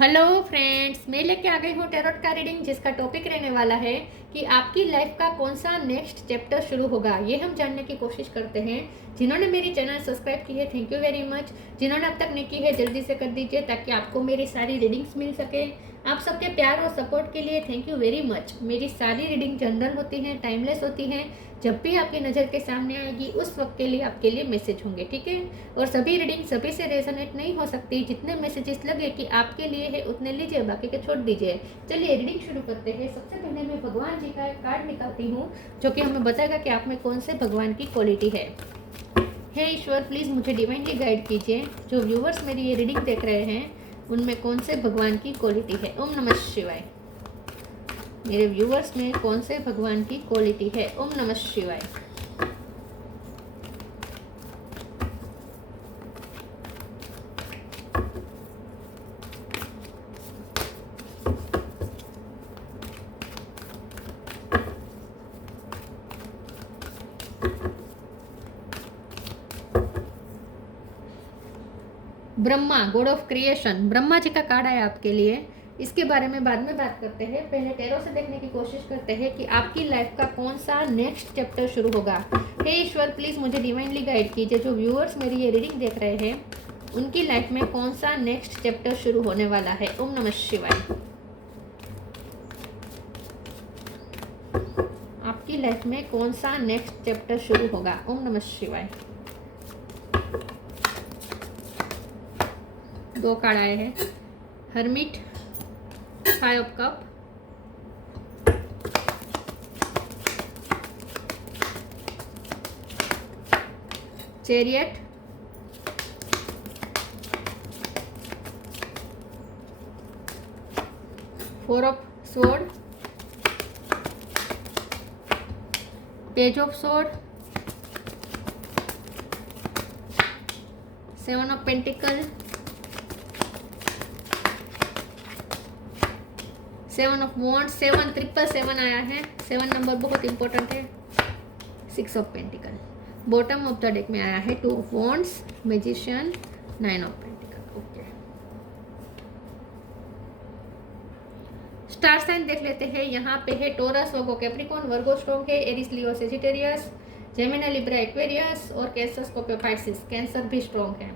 Hello friends, मैं लेके आ गई हूँ टैरोट का रीडिंग, जिसका टॉपिक रहने वाला है कि आपकी लाइफ का कौन सा नेक्स्ट चैप्टर शुरू होगा। ये हम जानने की कोशिश करते हैं। जिन्होंने मेरी चैनल सब्सक्राइब की है, थैंक यू वेरी मच। जिन्होंने अब तक नहीं की है, जल्दी से कर दीजिए ताकि आपको मेरी सारी रीडिंग्स मिल सके। आप सबके प्यार और सपोर्ट के लिए थैंक यू वेरी मच। मेरी सारी रीडिंग जनरल होती हैं, टाइमलेस होती हैं। जब भी आपकी नज़र के सामने आएगी उस वक्त के लिए आपके लिए मैसेज होंगे, ठीक है। और सभी रीडिंग सभी से रेजोनेट नहीं हो सकती। जितने मैसेजेस लगे कि आपके लिए है उतने लीजिए, बाकी के छोड़ दीजिए। चलिए रीडिंग शुरू करते हैं। सबसे पहले मैं भगवान जी का एक कार्ड निकालती हूँ जो कि हमें बताएगा कि आप में कौन से भगवान की क्वालिटी है। हे ईश्वर, प्लीज़ मुझे डिवाइनली गाइड कीजिए। जो व्यूवर्स मेरी ये रीडिंग देख रहे हैं उनमें कौन से भगवान की क्वालिटी है। ओम नमः शिवाय। मेरे व्यूवर्स में कौन से भगवान की क्वालिटी है। ओम नमः शिवाय। Brahma, god of creation, Brahma ji का कार्ड है आपके लिए। इसके बारे में बाद में बात करते हैं। पहले टैरो से देखने की कोशिश करते हैं कि आपकी लाइफ का कौन सा नेक्स्ट चैप्टर शुरू होगा। हे ईश्वर, प्लीज़ मुझे डिवाइनली गाइड कीजिए। जो व्यूअर्स मेरी ये रीडिंग देख रहे हैं उनकी लाइफ में कौन सा नेक्स्ट चैप्टर शुरू होने वाला है। ओम नमः शिवाय। आपकी लाइफ में कौन सा नेक्स्ट चैप्टर शुरू होगा। ओम नमः शिवाय। दो कार्ड आए हैं। Hermit, five of cup, chariot, four of sword, page of sword, seven of pentacle, seven of wands, 777 आया है। 7 नंबर बहुत इंपॉर्टेंट है। 6 of pentacle. Bottom of the deck में आया है 2 of wands, magician, 9 of pentacle. Okay, star sign देख लेते हैं। यहाँ पे है Taurus, Virgo, Capricorn. Virgo strong है, Aries, Leo, Sagittarius, Gemini, Libra, Aquarius और कैंसर, स्कॉर्पियो, पाइसिस। कैंसर भी स्ट्रॉन्ग है।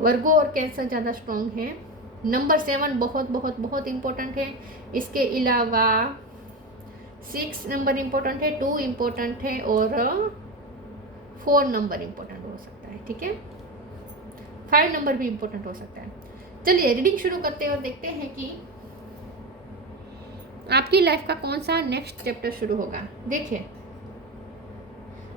वर्गो और कैंसर ज़्यादा स्ट्रॉन्ग है। नंबर 7 बहुत बहुत बहुत इंपॉर्टेंट है। इसके अलावा 6 नंबर इंपॉर्टेंट है, 2 इंपॉर्टेंट है और 4 नंबर इंपॉर्टेंट हो सकता है, ठीक है। 5 नंबर भी इंपॉर्टेंट हो सकता है। चलिए रीडिंग शुरू करते हैं और देखते हैं कि आपकी लाइफ का कौन सा नेक्स्ट चैप्टर शुरू होगा। देखिए,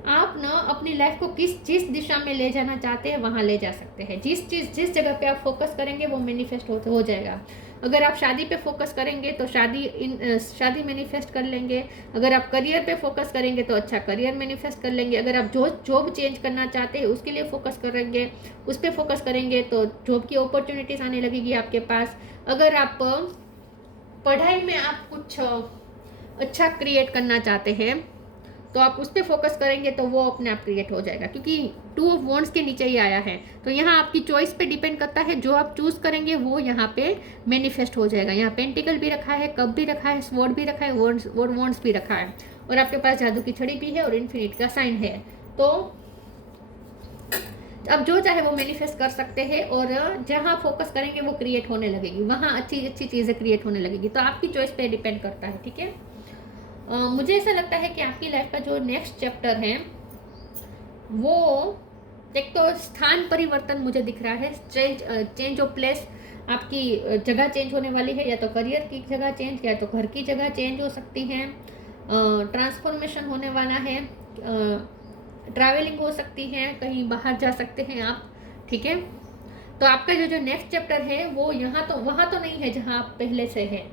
आप ना अपनी लाइफ को जिस दिशा में ले जाना चाहते हैं वहाँ ले जा सकते हैं। जिस जगह पे आप फोकस करेंगे वो मैनिफेस्ट हो जाएगा। अगर आप शादी पे फोकस करेंगे तो शादी मैनिफेस्ट कर लेंगे। अगर आप करियर पे फोकस करेंगे तो अच्छा करियर मैनिफेस्ट कर लेंगे। अगर आप जॉब चेंज करना चाहते हैं उसके लिए फोकस करेंगे, उस पर फोकस करेंगे तो जॉब की अपॉर्चुनिटीज़ आने लगेगी आपके पास। अगर आप पढ़ाई में आप कुछ अच्छा क्रिएट करना चाहते हैं तो आप उस पर फोकस करेंगे तो वो अपने आप क्रिएट हो जाएगा, क्योंकि 2 ऑफ वॉन्ड्स के नीचे ही आया है। तो यहाँ आपकी चॉइस पे डिपेंड करता है। जो आप चूज करेंगे वो यहाँ पे मैनिफेस्ट हो जाएगा। यहाँ पेंटिकल भी रखा है, कप भी रखा है, स्वॉर्ड भी रखा है, वॉन्ड्स भी रखा है और आपके पास जादू की छड़ी भी है और इन्फिनिट का साइन है। तो अब जो चाहे वो मैनिफेस्ट कर सकते हैं और जहाँ फोकस करेंगे वो क्रिएट होने लगेगी, वहाँ अच्छी अच्छी चीज़ें क्रिएट होने लगेगी। तो आपकी चॉइस पे डिपेंड करता है, ठीक है। मुझे ऐसा लगता है कि आपकी लाइफ का जो नेक्स्ट चैप्टर है वो एक तो स्थान परिवर्तन मुझे दिख रहा है। चेंज ऑफ प्लेस, आपकी जगह चेंज होने वाली है। या तो करियर की जगह चेंज, या तो घर की जगह चेंज हो सकती है। ट्रांसफॉर्मेशन होने वाला है। ट्रैवलिंग हो सकती है, कहीं बाहर जा सकते हैं आप, ठीक है। तो आपका जो नेक्स्ट चैप्टर है वो यहाँ तो वहाँ तो नहीं है जहाँ आप पहले से है।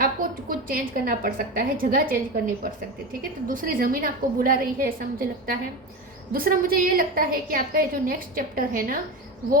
आपको कुछ चेंज करना पड़ सकता है, जगह चेंज करनी पड़ सकती है, ठीक है। तो दूसरी ज़मीन आपको बुला रही है, ऐसा मुझे लगता है। दूसरा मुझे ये लगता है कि आपका जो नेक्स्ट चैप्टर है ना वो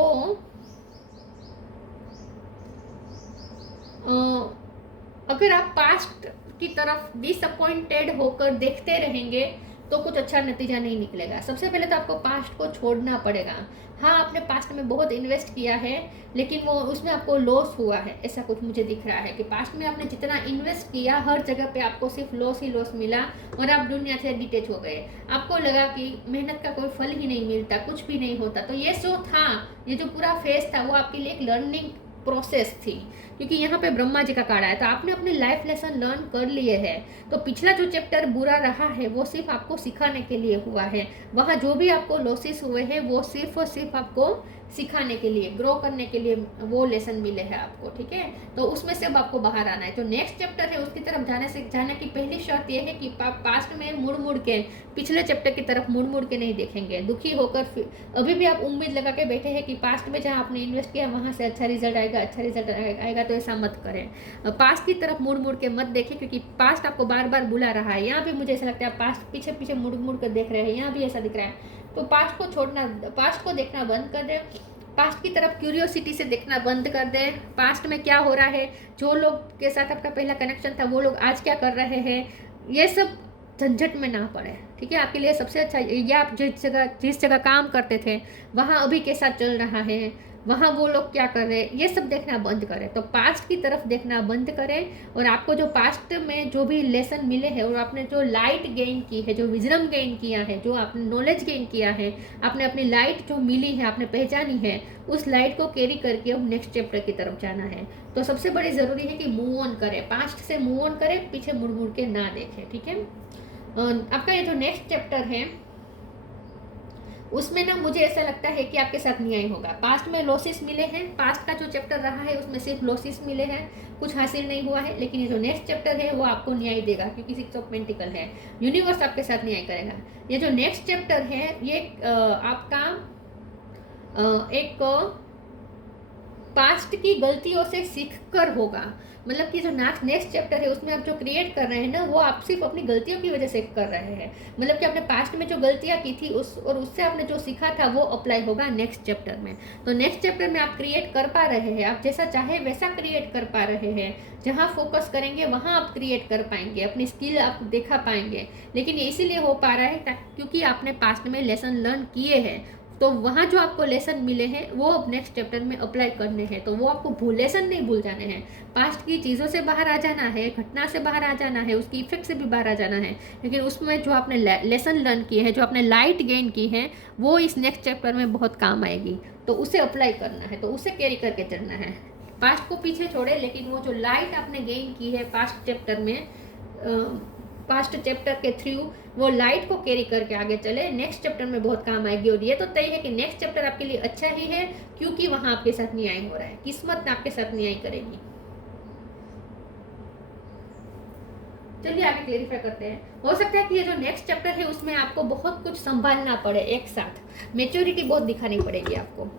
अगर आप पास्ट की तरफ डिसअपॉइंटेड होकर देखते रहेंगे तो कुछ अच्छा नतीजा नहीं निकलेगा। सबसे पहले तो आपको पास्ट को छोड़ना पड़ेगा। हाँ, आपने पास्ट में बहुत इन्वेस्ट किया है, लेकिन वो उसमें आपको लॉस हुआ है, ऐसा कुछ मुझे दिख रहा है कि पास्ट में आपने जितना इन्वेस्ट किया हर जगह पे आपको सिर्फ लॉस ही लॉस मिला और आप दुनिया से डिटेच हो गए। आपको लगा कि मेहनत का कोई फल ही नहीं मिलता, कुछ भी नहीं होता। तो ये जो था, ये जो पूरा फेज था, वो आपके लिए एक लर्निंग प्रोसेस थी, क्योंकि यहाँ पे ब्रह्मा जी का कार्ड आया। तो आपने अपने लाइफ लेसन लर्न कर लिए हैं। तो पिछला जो चैप्टर बुरा रहा है वो सिर्फ आपको सिखाने के लिए हुआ है। वहाँ जो भी आपको लॉसेस हुए हैं वो सिर्फ और सिर्फ आपको सिखाने के लिए, ग्रो करने के लिए वो लेसन मिले हैं आपको, ठीक है। तो उसमें से अब आपको बाहर आना है। जो नेक्स्ट चैप्टर है उसकी तरफ जाने की पहली शर्त यह है कि पास्ट में मुड़ के पिछले चैप्टर की तरफ मुड़ के नहीं देखेंगे, दुखी होकर अभी भी आप उम्मीद लगा के बैठे हैं कि पास्ट में जहाँ आपने इन्वेस्ट किया वहाँ से अच्छा रिजल्ट आएगा, तो ऐसा मत करें। पास्ट की तरफ मुड़ के मत देखें, क्योंकि पास्ट आपको बार बार बुला रहा है। यहाँ भी मुझे ऐसा लगता है आप पास्ट पीछे मुड़ कर देख रहे हैं, यहाँ भी ऐसा दिख रहा है। तो पास्ट को छोड़ना, पास्ट को देखना बंद कर दें, पास्ट की तरफ क्यूरियोसिटी से देखना बंद कर दें। पास्ट में क्या हो रहा है, जो लोग के साथ आपका पहला कनेक्शन था वो लोग आज क्या कर रहे हैं, ये सब झंझट में ना पड़े, ठीक है। आपके लिए सबसे अच्छा ये, आप जिस जगह काम करते थे वहाँ अभी कैसा चल रहा है, वहाँ वो लोग क्या कर रहे हैं, ये सब देखना बंद करें। तो पास्ट की तरफ देखना बंद करें और आपको जो पास्ट में जो भी लेसन मिले हैं और आपने जो लाइट गेन की है, जो विजडम गेन किया है, जो आपने नॉलेज गेन किया है, आपने अपनी लाइट जो मिली है, आपने पहचानी है, उस लाइट को कैरी करके अब नेक्स्ट चैप्टर की तरफ जाना है। तो सबसे बड़ी ज़रूरी है कि मूव ऑन करें, पास्ट से मूव ऑन करें, पीछे मुड़ के ना देखें, ठीक है। आपका ये जो नेक्स्ट चैप्टर है उसमें ना मुझे ऐसा लगता है कि आपके साथ न्याय होगा। पास्ट में लॉसेस मिले हैं, पास्ट का जो चैप्टर रहा है उसमें सिर्फ लॉसेस मिले हैं, कुछ हासिल नहीं हुआ है। लेकिन ये जो नेक्स्ट चैप्टर है वो आपको न्याय देगा, क्योंकि 6 ऑफ पेंटिकल है, यूनिवर्स आपके साथ न्याय करेगा। ये जो नेक्स्ट चैप्टर है ये आपका एक पास्ट की गलतियों से सीख कर होगा। मतलब कि जो नेक्स्ट चैप्टर है उसमें आप जो क्रिएट कर रहे हैं ना, वो आप सिर्फ अपनी गलतियों की वजह से कर रहे हैं। मतलब कि आपने पास्ट में जो गलतियां की थी उससे आपने जो सीखा था वो अप्लाई होगा नेक्स्ट चैप्टर में। तो नेक्स्ट चैप्टर में आप क्रिएट कर पा रहे हैं, आप जैसा चाहे वैसा क्रिएट कर पा रहे हैं। जहाँ फोकस करेंगे वहाँ आप क्रिएट कर पाएंगे, अपनी स्किल आप दिखा पाएंगे। लेकिन ये इसीलिए हो पा रहा है क्योंकि आपने पास्ट में लेसन लर्न किए हैं। तो वहाँ जो आपको लेसन मिले हैं वो अब नेक्स्ट चैप्टर में अप्लाई करने हैं। तो वो आपको लेसन नहीं भूल जाने हैं, पास्ट की चीज़ों से बाहर आ जाना है, घटना से बाहर आ जाना है, उसकी इफेक्ट से भी बाहर आ जाना है। लेकिन उसमें जो आपने लेसन लर्न किए हैं, जो आपने लाइट गेन की है, वो इस नेक्स्ट चैप्टर में बहुत काम आएगी। तो उसे अप्लाई करना है, तो उसे कैरी करके चलना है। पास्ट को पीछे छोड़े, लेकिन वो जो लाइट आपने गेन की है पास्ट चैप्टर में, पास्ट चैप्टर के थ्रू वो लाइट को कैरी करके आगे चले, नेक्स्ट चैप्टर में बहुत काम आएगी। और ये तो तय है कि नेक्स्ट चैप्टर आपके लिए अच्छा ही है, क्योंकि वहाँ आपके साथ न्याय हो रहा है, किस्मत आपके साथ न्याय करेगी। चलिए आगे क्लेरिफाई करते हैं। हो सकता है कि ये जो नेक्स्ट चैप्टर है उसमें आपको बहुत कुछ संभालना पड़े एक साथ, मैच्योरिटी बहुत दिखानी पड़ेगी आपको।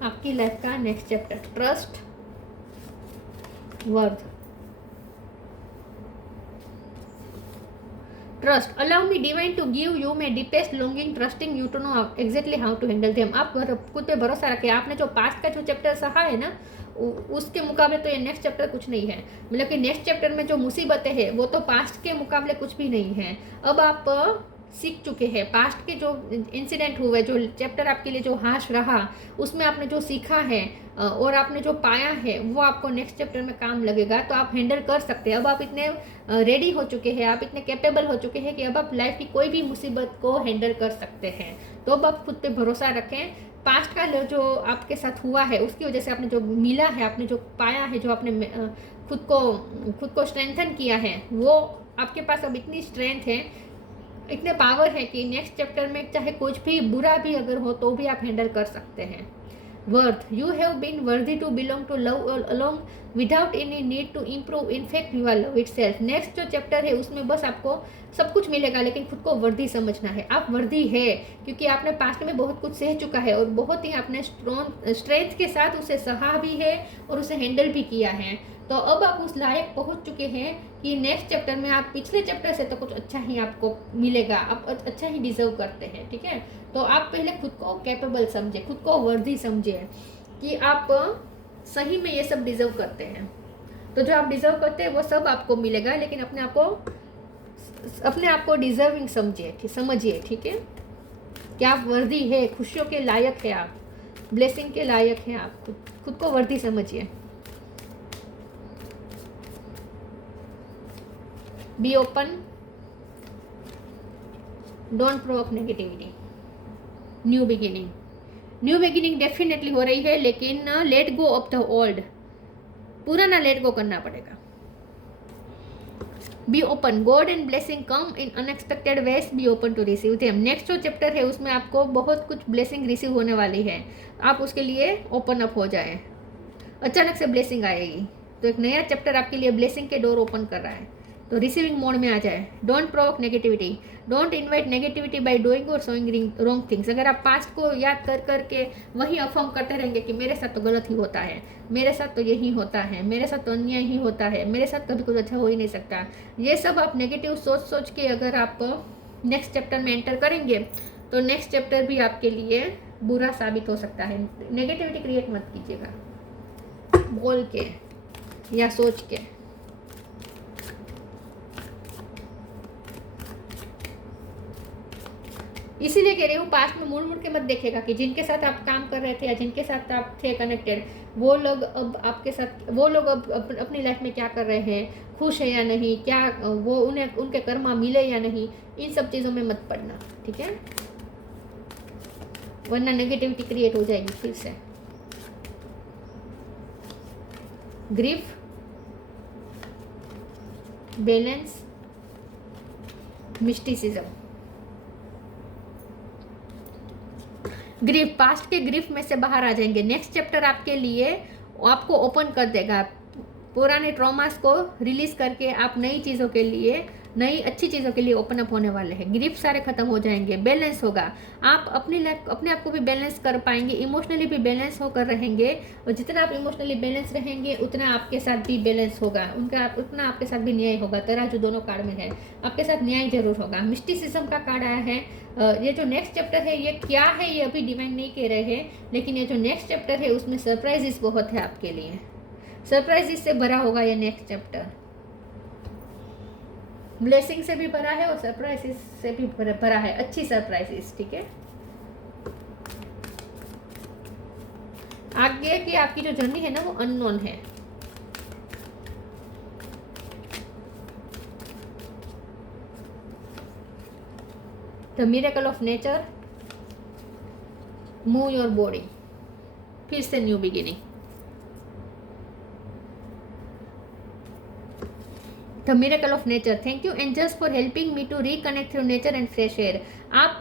आपकी लाइफ का next chapter, trust, worth. Trust, allow me divine to give you my deepest longing, trusting you to know exactly how to handle them. आप खुद पे भरोसा रखें। आपने जो पास्ट का जो चैप्टर सहा है ना, उसके मुकाबले तो ये नेक्स्ट चैप्टर कुछ नहीं है। मतलब कि नेक्स्ट चैप्टर में जो मुसीबतें हैं वो तो पास्ट के मुकाबले कुछ भी नहीं है। अब आप सीख चुके हैं, पास्ट के जो इंसिडेंट हुए, जो चैप्टर आपके लिए जो हाश रहा, उसमें आपने जो सीखा है और आपने जो पाया है वो आपको नेक्स्ट चैप्टर में काम लगेगा। तो आप हैंडल कर सकते हैं। अब आप इतने रेडी हो चुके हैं, आप इतने कैपेबल हो चुके हैं कि अब आप लाइफ की कोई भी मुसीबत को हैंडल कर सकते हैं। तो अब आप खुद पे भरोसा रखें। पास्ट का जो आपके साथ हुआ है उसकी वजह से आपने जो मिला है, आपने जो पाया है, जो आपने खुद को स्ट्रेंथन किया है, वो आपके पास अब इतनी स्ट्रेंथ है, इतने पावर है कि नेक्स्ट चैप्टर में चाहे कुछ भी बुरा भी अगर हो तो भी आप हैंडल कर सकते हैं। Worth, you have been worthy to belong to love along without any need to improve, in fact you are love itself. Next जो चैप्टर है उसमें बस आपको सब कुछ मिलेगा, लेकिन खुद को वर्दी समझना है। आप वर्दी है क्योंकि आपने पास्ट में बहुत कुछ सह चुका है और बहुत ही आपने स्ट्रेंथ के साथ उसे सहा भी है और उसे हैंडल भी किया है। तो अब आप उस लायक पहुंच चुके हैं कि नेक्स्ट चैप्टर में आप पिछले चैप्टर से तो कुछ अच्छा ही आपको मिलेगा, आप अच्छा ही डिजर्व करते हैं, ठीक है। तो आप पहले खुद को कैपेबल समझे, खुद को वर्दी समझे कि आप सही में ये सब डिजर्व करते हैं। तो जो आप डिजर्व करते हैं वो सब आपको मिलेगा, लेकिन अपने आप को डिजर्विंग समझिए, ठीक है। कि आप वर्दी है, खुशियों के लायक है, आप ब्लेसिंग के लायक हैं, आप खुद को वर्दी समझिए। Be open, don't provoke negativity. New beginning definitely हो रही है, लेकिन let go of the old, पुराना लेट गो करना पड़ेगा। Be open, god and blessing come in unexpected ways, be open to receive them. Next जो chapter है उसमें आपको बहुत कुछ ब्लेसिंग रिसीव होने वाली है, आप उसके लिए ओपन अप हो जाए। अचानक से ब्लेसिंग आएगी, तो एक नया चैप्टर आपके लिए ब्लेसिंग के डोर ओपन कर रहा है, तो रिसीविंग मोड में आ जाए। Don't provoke negativity, don't invite negativity by doing और शोइंग रॉन्ग थिंग्स। अगर आप पास्ट को याद कर करके वही अफर्म करते रहेंगे कि मेरे साथ तो गलत ही होता है, मेरे साथ तो यही होता है, मेरे साथ तो अन्याय ही होता है, मेरे साथ कभी कुछ अच्छा हो ही नहीं सकता, ये सब आप नेगेटिव सोच के अगर आप नेक्स्ट चैप्टर में एंटर करेंगे तो नेक्स्ट चैप्टर भी आपके लिए बुरा साबित हो सकता है। नेगेटिविटी क्रिएट मत कीजिएगा बोल के या सोच के। इसीलिए कह रही हूँ पास्ट में मुड़ के मत देखेगा कि जिनके साथ आप काम कर रहे थे या जिनके साथ आप थे कनेक्टेड, वो लोग अब आपके साथ, वो लोग अब अपनी लाइफ में क्या कर रहे हैं, खुश है या नहीं, क्या वो उन्हें उनके कर्मा मिले या नहीं, इन सब चीज़ों में मत पड़ना, ठीक है, वरना नेगेटिविटी क्रिएट हो जाएगी फिर से। Grief, balance, mysticism. Grief, past के ग्रीफ में से बाहर आ जाएंगे। नेक्स्ट चैप्टर आपके लिए आपको ओपन कर देगा, पुराने ट्रॉमास को रिलीज करके आप नई चीज़ों के लिए, नई अच्छी चीज़ों के लिए ओपन अप होने वाले हैं। ग्रीफ सारे खत्म हो जाएंगे, बैलेंस होगा, आप अपनी लाइफ अपने आप को भी बैलेंस कर पाएंगे, इमोशनली भी बैलेंस होकर रहेंगे, और जितना आप इमोशनली बैलेंस रहेंगे उतना आपके साथ भी बैलेंस होगा, उतना आपके साथ भी न्याय होगा। तराजू दोनों कार्ड में है, आपके साथ न्याय जरूर होगा। मिस्टिसिज्म का कार्ड आया है। ये जो नेक्स्ट चैप्टर है ये क्या है ये अभी डिवाइन नहीं कह रहे हैं, लेकिन ये जो नेक्स्ट चैप्टर है उसमें सरप्राइजेस बहुत है आपके लिए, सरप्राइजेस से भरा होगा ये नेक्स्ट चैप्टर। ब्लेसिंग से भी भरा है और सरप्राइजेस से भी भरा है, अच्छी सरप्राइजेस, ठीक है। आगे की आपकी जो जर्नी है ना वो अननोन है। The miracle of nature, move your body, फिर से new beginning. The miracle of nature, thank you angels for helping me to reconnect through nature and fresh air. आप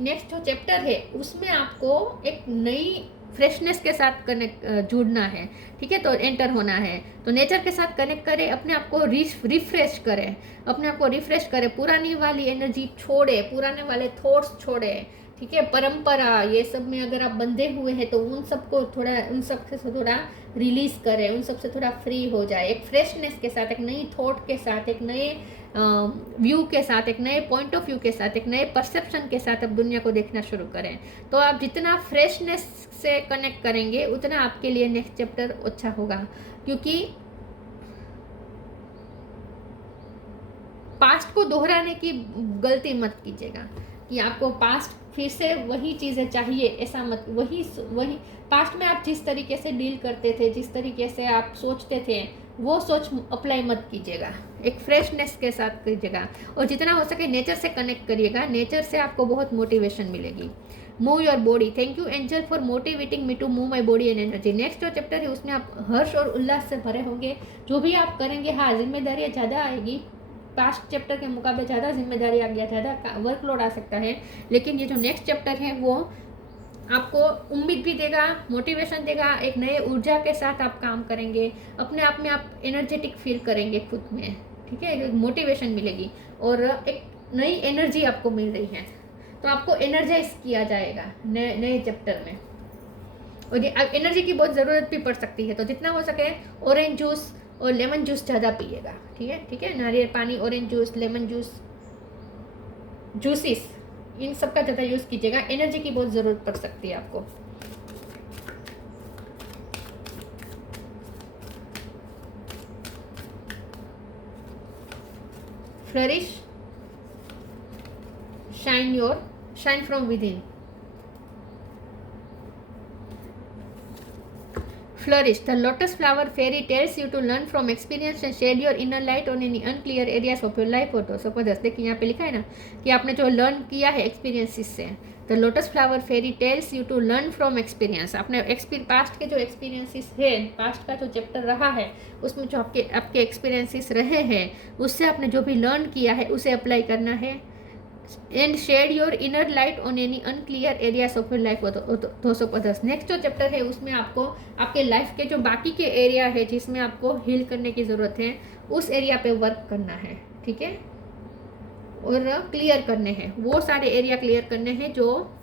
नेक्स्ट जो चैप्टर है उसमें आपको एक नई फ्रेशनेस के साथ कनेक्ट जुड़ना है, ठीक है, तो एंटर होना है। तो नेचर के साथ कनेक्ट करें, अपने आप को रिफ्रेश करें, अपने आप को रिफ्रेश करें, पुरानी वाली एनर्जी छोड़े, पुराने वाले थॉट्स छोड़े, ठीक है, परंपरा ये सब में अगर आप बंधे हुए हैं तो उन सबको थोड़ा, उन सब से थोड़ा रिलीज करें, उन सब से थोड़ा फ्री हो जाए, एक फ्रेशनेस के साथ, एक नई थॉट के साथ, एक नए व्यू के साथ, एक नए पॉइंट ऑफ व्यू के साथ, एक नए परसेप्शन के साथ अब दुनिया को देखना शुरू करें। तो आप जितना फ्रेशनेस से कनेक्ट करेंगे उतना आपके लिए नेक्स्ट चैप्टर अच्छा होगा, क्योंकि पास्ट को दोहराने की गलती मत कीजिएगा कि आपको पास्ट फिर से वही चीज़ें चाहिए, ऐसा मत, वही पास्ट में आप जिस तरीके से डील करते थे, जिस तरीके से आप सोचते थे, वो सोच अप्लाई मत कीजिएगा, एक फ्रेशनेस के साथ कीजिएगा, और जितना हो सके नेचर से कनेक्ट करिएगा, नेचर से आपको बहुत मोटिवेशन मिलेगी। Move your body, thank you angel for motivating me to move my body and energy. Next जो चैप्टर है उसमें आप हर्ष और उल्लास से भरे होंगे, जो भी आप करेंगे। हाँ, जिम्मेदारियाँ ज़्यादा आएगी, पास्ट चैप्टर के मुकाबले ज़्यादा जिम्मेदारी आ गया, ज़्यादा वर्कलोड आ सकता है, लेकिन ये जो नेक्स्ट चैप्टर है वो आपको उम्मीद भी देगा, मोटिवेशन देगा, एक नए ऊर्जा के साथ आप काम करेंगे, अपने आप में आप एनर्जेटिक फील करेंगे खुद में, ठीक है, मोटिवेशन मिलेगी और एक नई एनर्जी आपको मिल रही है, तो आपको एनर्जाइज किया जाएगा नए चैप्टर में। और ये एनर्जी की बहुत ज़रूरत भी पड़ सकती है, तो जितना हो सके ऑरेंज जूस, और लेमन जूस ज़्यादा पिएगा। ठीक है, नारियल पानी, orange juice, lemon juice, juices, इन सब का ज़्यादा यूज़ कीजिएगा। एनर्जी की बहुत ज़रूरत पड़ सकती है आपको। Flourish, shine from with in. Flourish. The lotus flower fairy tells you to learn from experience and shed your inner light on any unclear areas of your life or so others. देखिए यहाँ पे लिखा है ना कि आपने जो learn किया है एक्सपीरियंसेस से। The lotus flower fairy tells you to learn from experience. आपने पास्ट के जो एक्सपीरियंसेस है, पास्ट का जो चैप्टर रहा है, उसमें जो आपके एक्सपीरियंसेस रहे हैं, उससे आपने जो भी लर्न किया है उसे अप्लाई करना है। And shed your inner light on any unclear areas of your life दोस्तों अदर्स। नेक्स्ट जो चैप्टर है उसमें आपको आपके लाइफ के जो बाकी के एरिया है जिसमें आपको हील करने की ज़रूरत है, उस एरिया पे वर्क करना है। ठीक है, और क्लियर करने हैं, वो सारे एरिया क्लियर करने हैं जो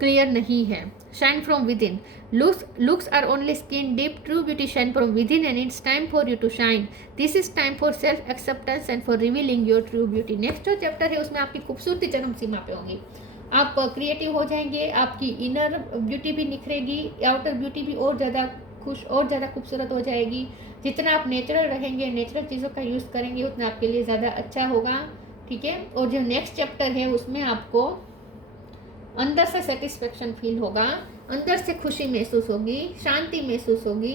क्लियर नहीं है। Shine from within. Looks are only skin deep, true beauty shine from within and it's time for you to shine. This is time for self acceptance and for revealing your true beauty. Next जो chapter है उसमें आपकी खूबसूरती चरम सीमा पे होगी। आप creative हो जाएंगे, आपकी इनर ब्यूटी भी निखरेगी, आउटर ब्यूटी भी और ज़्यादा खूबसूरत हो जाएगी। जितना आप नेचुरल रहेंगे, नेचुरल चीज़ों का यूज़ करेंगे, उतना आपके लिए ज़्यादा अच्छा होगा। ठीक है, और जो नेक्स्ट चैप्टर है उसमें आपको अंदर से सेटिस्फेक्शन फील होगा, अंदर से खुशी महसूस होगी, शांति महसूस होगी,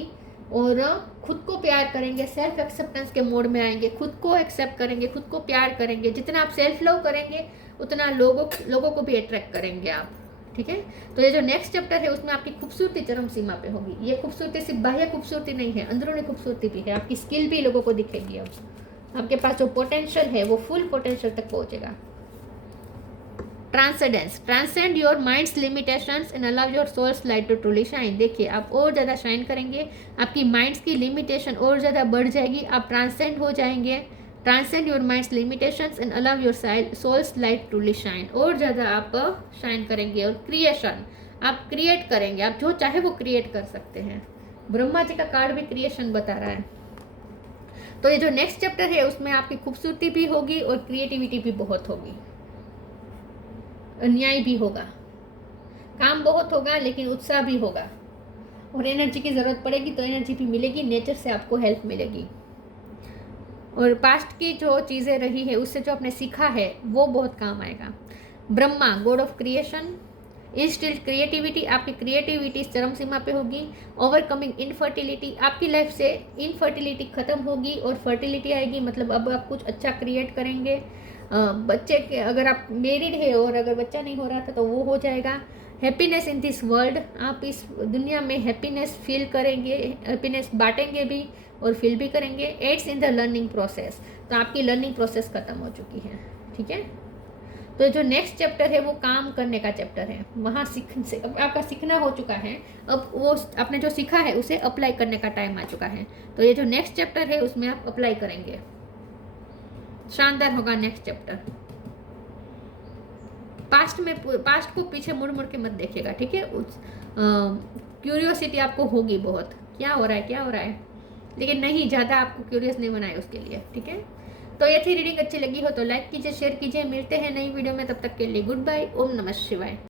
और खुद को प्यार करेंगे, सेल्फ एक्सेप्टेंस के मोड में आएंगे, खुद को एक्सेप्ट करेंगे, खुद को प्यार करेंगे। जितना आप सेल्फ लव करेंगे उतना लोगों को भी अट्रैक्ट करेंगे आप। ठीक है, तो ये जो नेक्स्ट चैप्टर है उसमें आपकी खूबसूरती चरम सीमा पे होगी। ये खूबसूरती सिर्फ बाह्य खूबसूरती नहीं है, अंदरूनी खूबसूरती भी है। आपकी स्किल भी लोगों को दिखेगी। अब आपके पास जो पोटेंशियल है वो फुल पोटेंशियल तक पहुंचेगा। Transcendence. Transcend your mind's limitations and allow your soul's light to truly shine. देखिए, आप और ज़्यादा शाइन करेंगे, आपकी माइंड्स की लिमिटेशन और ज़्यादा बढ़ जाएगी, आप ट्रांसेंड हो जाएंगे। Transcend your mind's limitations and allow your soul's light truly shine. और ज़्यादा आप शाइन करेंगे। और क्रिएशन, आप क्रिएट करेंगे, आप जो चाहे वो क्रिएट कर सकते हैं। ब्रह्मा जी का कार्ड भी क्रिएशन बता रहा है। तो ये जो नेक्स्ट चैप्टर है उसमें आपकी खूबसूरती भी होगी और क्रिएटिविटी भी बहुत होगी, अन्याय भी होगा, काम बहुत होगा, लेकिन उत्साह भी होगा। और एनर्जी की ज़रूरत पड़ेगी तो एनर्जी भी मिलेगी, नेचर से आपको हेल्प मिलेगी। और पास्ट की जो चीज़ें रही है उससे जो आपने सीखा है वो बहुत काम आएगा। Brahma, god of creation, instil creativity. आपकी क्रिएटिविटी चरम सीमा पे होगी। ओवरकमिंग इनफर्टिलिटी, आपकी लाइफ से इनफर्टिलिटी खत्म होगी और फर्टिलिटी आएगी। मतलब अब आप कुछ अच्छा क्रिएट करेंगे। बच्चे के, अगर आप मैरिड है और अगर बच्चा नहीं हो रहा था तो वो हो जाएगा। हैप्पीनेस इन दिस वर्ल्ड, आप इस दुनिया में हैप्पीनेस फील करेंगे, हैप्पीनेस बांटेंगे भी और फील भी करेंगे। Aids in the learning process, तो आपकी लर्निंग प्रोसेस खत्म हो चुकी है। ठीक है, तो जो नेक्स्ट चैप्टर है वो काम करने का चैप्टर है। वहाँ आपका सीखना हो चुका है, अब वो आपने जो सीखा है उसे अप्लाई करने का टाइम आ चुका है। तो ये जो नेक्स्ट चैप्टर है उसमें आप अप्लाई करेंगे, शानदार होगा नेक्स्ट चैप्टर। पास्ट को पीछे मुड़ मुड़ के मत देखिएगा। ठीक है, क्यूरियोसिटी आपको होगी बहुत, क्या हो रहा है, लेकिन नहीं, ज़्यादा आपको क्यूरियस नहीं बनाए उसके लिए। ठीक है, तो ये थी रीडिंग। अच्छी लगी हो तो लाइक कीजिए, शेयर कीजिए। मिलते हैं नई वीडियो में, तब तक के लिए गुड बाय। ओम नमः शिवाय।